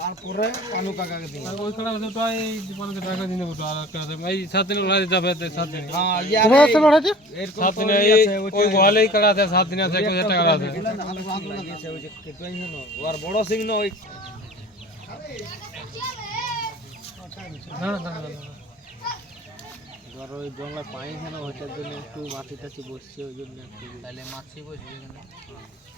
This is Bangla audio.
তারপরে কালো কাকাকে এই টাকা আর সাত লড়াই সাত সাত আছে টাকা আছে বড় ওই পানি খেলা হইতে জন্য একটু বসছে ওই জন্য